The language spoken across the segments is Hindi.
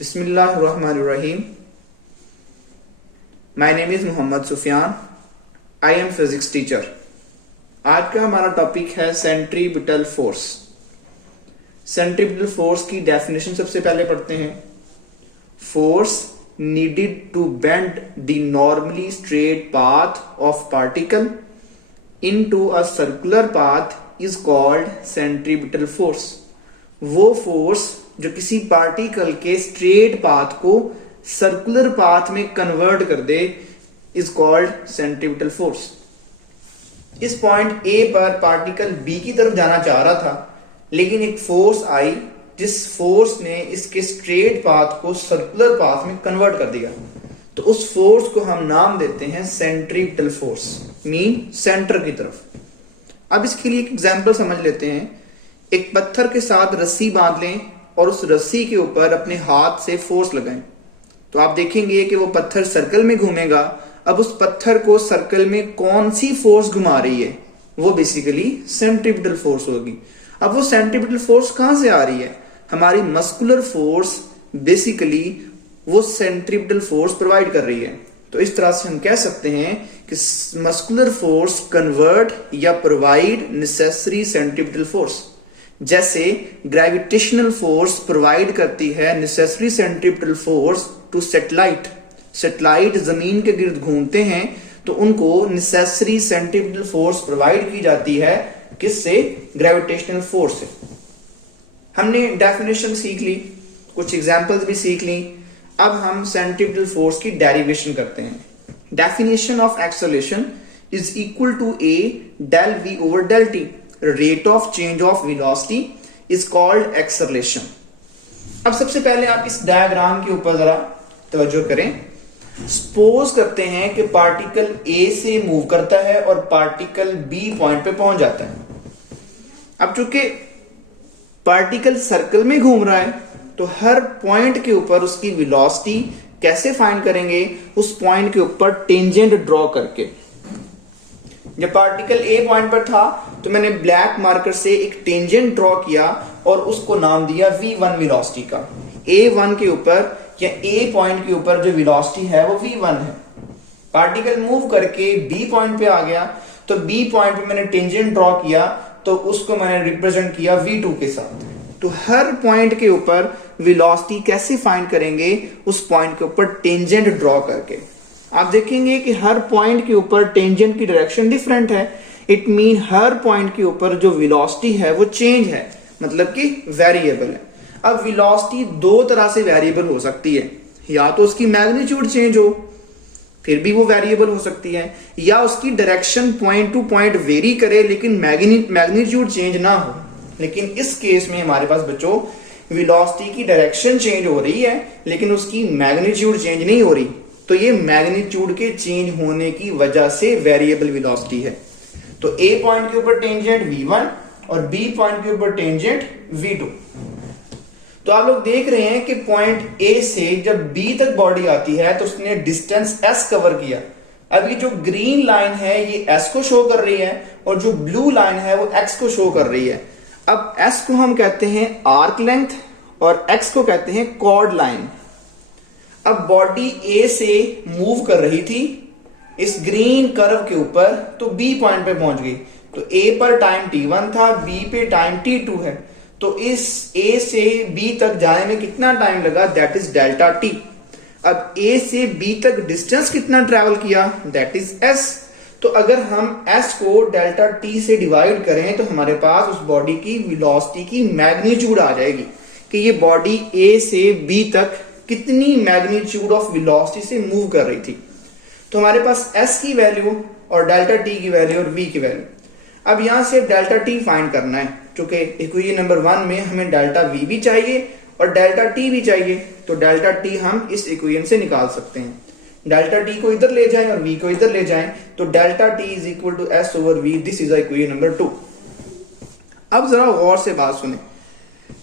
Bismillahirrahmanirrahim. My name is Mohammad Sufiyan. I am physics teacher. आज का हमारा टॉपिक है सेंट्रीपिटल फोर्स. सेंट्रीपिटल फोर्स की डेफिनेशन सबसे पहले पढ़ते हैं. Force needed to bend the normally straight path of particle into a circular path is called centripetal force. वो फोर्स जो किसी पार्टिकल के स्ट्रेट पाथ को सर्कुलर पाथ में कन्वर्ट कर दे इज कॉल्ड सेंट्रीपिटल फोर्स. इस पॉइंट ए पर पार्टिकल बी की तरफ जाना चाह रहा था, लेकिन एक फोर्स आई जिस फोर्स ने इसके स्ट्रेट पाथ को सर्कुलर पाथ में कन्वर्ट कर दिया. तो उस फोर्स को हम नाम देते हैं सेंट्रीपिटल फोर्स, मीन सेंटर की तरफ. अब इसके लिए एक एग्जांपल समझ लेते हैं. एक पत्थर के साथ रस्सी बांध लें और उस रस्सी के ऊपर अपने हाथ से फोर्स लगाएं, तो आप देखेंगे कि वो पत्थर सर्कल में घूमेगा. अब उस पत्थर को सर्कल में कौन सी फोर्स घुमा रही है? वो बेसिकली सेंट्रीपिटल फोर्स होगी. अब वो सेंट्रीपिटल फोर्स कहां से आ रही है? हमारी मस्कुलर फोर्स बेसिकली वो सेंट्रीपिटल फोर्स प्रोवाइड कर रही है. तो इस तरह से हम कह सकते हैं कि मस्कुलर फोर्स कन्वर्ट या प्रोवाइड नेसेसरी सेंट्रीपिटल फोर्स. जैसे ग्रेविटेशनल फोर्स प्रोवाइड करती है necessary centripetal force to satellite. Satellite जमीन के गिर्द घूमते हैं तो उनको नेसेसरी सेंट्रीपिटल फोर्स प्रोवाइड की जाती है. किससे? ग्रेविटेशनल फोर्स से. हमने डेफिनेशन सीख ली, कुछ एग्जांपल्स भी सीख ली. अब हम सेंट्रीपिटल फोर्स की डेरिवेशन करते हैं. Definition of acceleration is equal to a del v over del t. Rate of change of velocity is called acceleration. अब सबसे पहले आप इस डायग्राम के ऊपर जरा तवज्जो करें. सपोज करते हैं कि पार्टिकल ए से मूव करता है और पार्टिकल बी पॉइंट पे पहुंच जाता है. अब चूंकि पार्टिकल सर्कल में घूम रहा है तो हर पॉइंट के ऊपर उसकी वेलोसिटी कैसे फाइंड करेंगे? उस पॉइंट के ऊपर टेंजेंट ड्रॉ करके. जब पार्टिकल ए पॉइंट पर था तो मैंने ब्लैक मार्कर से एक टेंजेंट ड्रॉ किया और उसको नाम दिया v1 वेलोसिटी का. a1 के ऊपर या a पॉइंट के ऊपर जो वेलोसिटी है वो v1 है. पार्टिकल मूव करके b पॉइंट पे आ गया तो b पॉइंट पे मैंने टेंजेंट ड्रॉ किया तो उसको मैंने रिप्रेजेंट किया v2 के साथ. तो हर पॉइंट के ऊपर वेलोसिटी कैसे फाइंड करेंगे? उस पॉइंट के ऊपर टेंजेंट ड्रॉ करके. आप देखेंगे कि हर पॉइंट के ऊपर टेंजेंट की डायरेक्शन डिफरेंट है. इट मीन हर पॉइंट के ऊपर जो वेलोसिटी है वो चेंज है, मतलब कि वेरिएबल है. अब वेलोसिटी दो तरह से वेरिएबल हो सकती है. या तो उसकी मैग्नीट्यूड चेंज हो, फिर भी वो वेरिएबल हो सकती है, या उसकी direction point two point very करे लेकिन मैग्नीट्यूड चेंज ना हो. लेकिन इस केस में हमारे पास बच्चों वेलोसिटी की डायरेक्शन चेंज हो रही है लेकिन उसकी मैग्नीट्यूड चेंज नहीं हो रही. तो ये मैग्नीट्यूड के चेंज होने की वजह से वेरिएबल वेलोसिटी है. तो ए पॉइंट के ऊपर टेंजेंट v1 और बी पॉइंट के ऊपर टेंजेंट v2. तो आप लोग देख रहे हैं कि पॉइंट ए से जब बी तक बॉडी आती है तो उसने डिस्टेंस s कवर किया. अब ये जो ग्रीन लाइन है ये s को शो कर रही है और जो ब्लू लाइन है वो x को शो कर रही है. अब s को हम कहते हैं आर्क लेंथ और x को कहते हैं कॉर्ड लाइन. अब बॉडी ए से मूव कर रही थी इस ग्रीन कर्व के ऊपर तो बी पॉइंट पे पहुंच गई. तो ए पर टाइम t1 था, बी पे टाइम t2 है. तो इस ए से बी तक जाने में कितना टाइम लगा? That is delta t. अब ए से बी तक डिस्टेंस कितना ट्रेवल किया? That is s. तो अगर हम s को डेल्टा t से डिवाइड करें तो हमारे पास उस बॉडी की वेलोसिटी की मैग्नीट्यूड आ जाएगी कि ये बॉडी ए से बी तक कितनी मैग्नीट्यूड ऑफ वेलोसिटी से मूव कर रही थी. तो हमारे पास s की वैल्यू और डेल्टा t की वैल्यू और v की वैल्यू. अब यहां से डेल्टा t फाइंड करना है क्योंकि इक्वेशन नंबर 1 में हमें डेल्टा v भी चाहिए और डेल्टा t भी चाहिए. तो डेल्टा t हम इस इक्वेशन से निकाल सकते हैं. डेल्टा t को इधर ले जाएं और v को इधर ले जाएं तो delta t is equal to s over v. This is equation number 2. अब जरा गौर से बात सुने.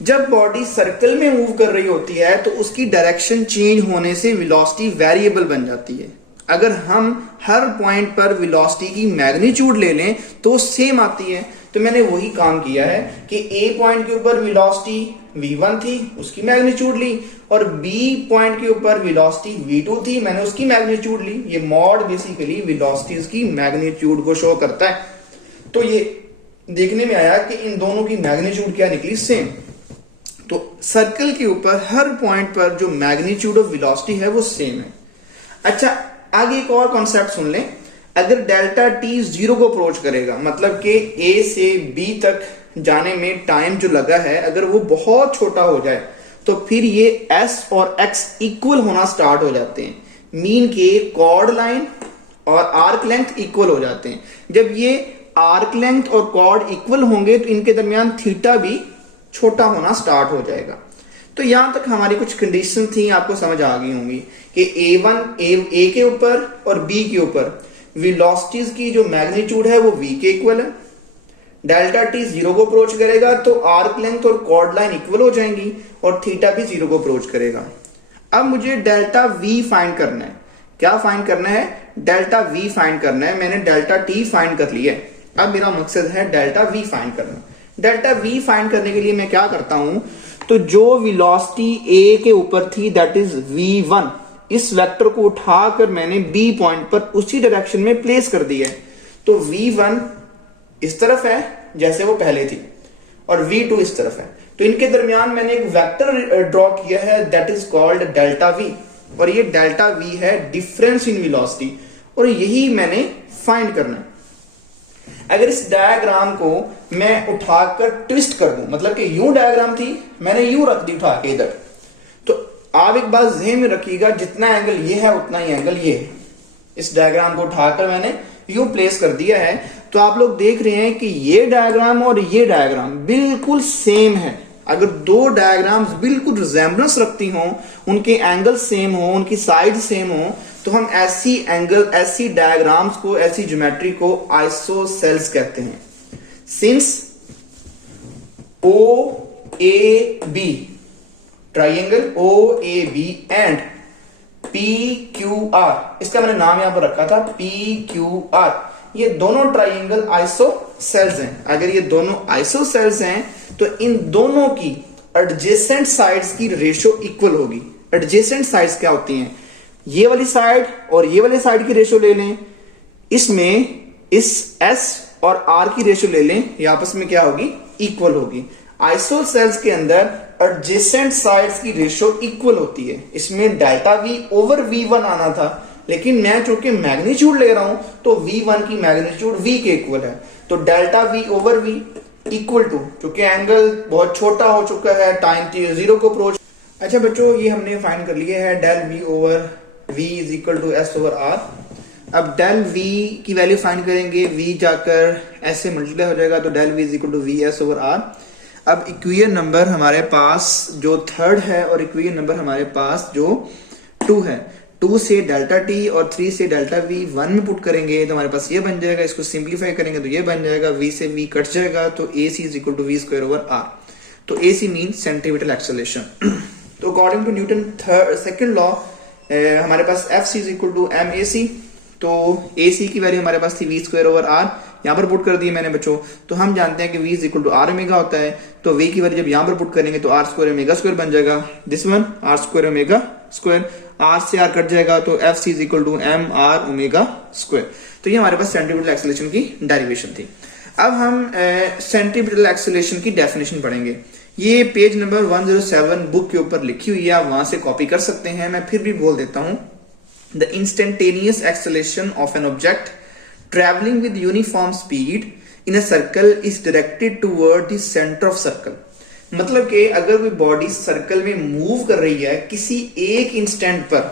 जब बॉडी सर्कल में मूव कर रही होती है तो उसकी डायरेक्शन चेंज होने से वेलोसिटी वेरिएबल बन जाती है. अगर हम हर पॉइंट पर वेलोसिटी की मैग्नीट्यूड ले लें तो सेम आती है. तो मैंने वही काम किया है कि ए पॉइंट के ऊपर वेलोसिटी v1 थी, उसकी मैग्नीट्यूड ली, और बी पॉइंट के ऊपर वेलोसिटी v2 थी, मैंने उसकी मैग्नीट्यूड ली। ये मॉड बेसिकली वेलोसिटीज की मैग्नीट्यूड को शो करता है। तो ये देखने में आया कि इन दोनों की मैग्नीट्यूड क्या निकली, सेम। तो सर्कल के ऊपर हर पॉइंट पर जो मैग्नीट्यूड ऑफ वेलोसिटी है वो सेम है। अच्छा, आगे एक और कॉन्सेप्ट सुन लें। अगर डेल्टा टी 0 को अप्रोच करेगा, मतलब कि ए से बी तक जाने में टाइम जो लगा है अगर वो बहुत छोटा हो जाए, तो फिर ये एस और एक्स इक्वल होना स्टार्ट हो जाते हैं। मीन के कॉर्ड लाइन और आर्क लेंथ इक्वल हो जाते हैं। जब ये आर्क लेंथ और कॉर्ड इक्वल होंगे तो इनके दरमियान थीटा भी छोटा होना स्टार्ट हो जाएगा। तो यहां तक हमारी कुछ कंडीशन थी, आपको समझ आ गई होंगी कि ए के ऊपर और बी के ऊपर वेलोसिटीज की जो मैग्नीट्यूड है वो v के इक्वल है। डेल्टा टी 0 को अप्रोच करेगा तो आर्क लेंथ और कॉर्ड लाइन इक्वल हो जाएंगी और थीटा भी 0 को अप्रोच करेगा। अब मुझे डेल्टा v फाइंड करना है। क्या फाइंड करना है? डेल्टा v फाइंड करना है। मैंने डेल्टा t फाइंड कर लिया है। अब मेरा मकसद है डेल्टा v फाइंड करना। डेल्टा v फाइंड करने के लिए मैं क्या करता हूं, तो जो वेलोसिटी a के ऊपर थी दैट इज v1, इस वेक्टर को उठाकर मैंने b पॉइंट पर उसी डायरेक्शन में प्लेस कर दिया है। तो v1 इस तरफ है जैसे वो पहले थी और v2 इस तरफ है। तो इनके दरमियान मैंने एक वेक्टर ड्रॉ किया है that is called delta v, और ये डेल्टा v है डिफरेंस इन वेलोसिटी, और यही मैंने फाइंड करना है। अगर इस डायग्राम को मैं उठाकर ट्विस्ट कर दूं, मतलब कि यूं डायग्राम थी, मैंने यूं रख दी उठा के इधर, तो आप एक बात ज़हन में रखिएगा, जितना एंगल ये है उतना ही एंगल ये है। इस डायग्राम को उठाकर मैंने यूं प्लेस कर दिया है, तो आप लोग देख रहे हैं कि ये डायग्राम और ये डायग्राम बिल्कुल सेम है। अगर दो डायग्राम्स बिल्कुल रिजेम्बलेंस रखती हों, उनके एंगल सेम हो, उनकी साइड सेम हो, तो हम ऐसी डायग्राम्स को, ऐसी ज्योमेट्री को आइसोसेल्स कहते हैं। Since O A B triangle O A B and P Q R, इसका मैंने नाम यहां पर रखा था पी क्यू आर, ये दोनों ट्राइंगल आइसोसेल्स हैं। अगर ये दोनों आइसोसेल्स हैं तो इन दोनों की एडजेसेंट साइड्स की रेशियो इक्वल होगी। एडजेसेंट साइड्स क्या होती हैं? ये वाली साइड और ये वाली साइड की रेशियो ले लें, इसमें इस S और R की रेशियो ले लें, ये आपस में क्या होगी? इक्वल होगी। आइसोसेल्स के अंदर एडजेसेंट साइड्स की रेशियो इक्वल होती है। इसमें डेल्टा V ओवर V1 आना था, लेकिन मैं चूंकि मैग्नीट्यूड ले रहा हूं तो V1 की मैग्नीट्यूड V के इक्वल है, तो delta V over V equal to, चूंकि एंगल बहुत छोटा हो चुका है, टाइम 0 को अप्रोच। अच्छा बच्चों, ये हमने फाइंड कर लिया है del V over V is equal to S over R। अब डेल V की वैल्यू फाइंड करेंगे, V जाकर S से मल्टीप्लाई हो जाएगा, तो del V is equal to V S over R। अब इक्वेशन नंबर हमारे पास जो 3rd है और इक्वेशन नंबर हमारे पास जो 2 है, 2 से डेल्टा t और 3 से डेल्टा v 1 में पुट करेंगे तो हमारे पास ये बन जाएगा। इसको सिंप्लीफाई करेंगे तो ये बन जाएगा, v से v कट जाएगा, तो AC is equal to v square over r। तो AC मीन सेंट्रीपिटल एक्सेलरेशन। तो according to Newton second law हमारे पास FC is equal to MAC, तो AC की वैल्यू हमारे पास थी v स्क्वायर ओवर r, यहाँ पर पुट कर दिए मैंने बच्चों। तो हम जानते हैं कि v is equal to r omega होता है, तो v की वैल्यू जब यहाँ पर पुट करेंगे तो r स्क्वायर ओमेगा स्क्वायर बन जाएगा, this one r square omega square, r से r कट जाएगा, तो FC is equal to m r omega square. तो ये हमारे पास सेंट्रीपिटल एक्सेलरेशन की डेरिवेशन थी। अब हम सेंट्रीपिटल एक्सेलरेशन की डेफिनेशन पढ़ेंगे। ये पेज नंबर 107 बुक के ऊपर लिखी हुई है, आप वहां से कॉपी कर सकते हैं। मैं फिर भी बोल देता हूं, the instantaneous acceleration of an object traveling with uniform speed in a circle is directed toward the center of circle। मतलब कि अगर कोई बॉडी सर्कल में मूव कर रही है, किसी एक इंस्टेंट पर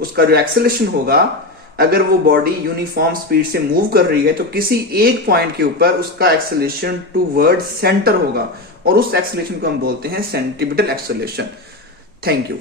उसका जो एक्सेलरेशन होगा, अगर वो बॉडी यूनिफॉर्म स्पीड से मूव कर रही है तो किसी एक पॉइंट के ऊपर उसका एक्सेलरेशन टूवर्ड सेंटर होगा, और उस एक्सेलरेशन को हम बोलते हैं सेंट्रीपिटल एक्सेलरेशन। Thank you.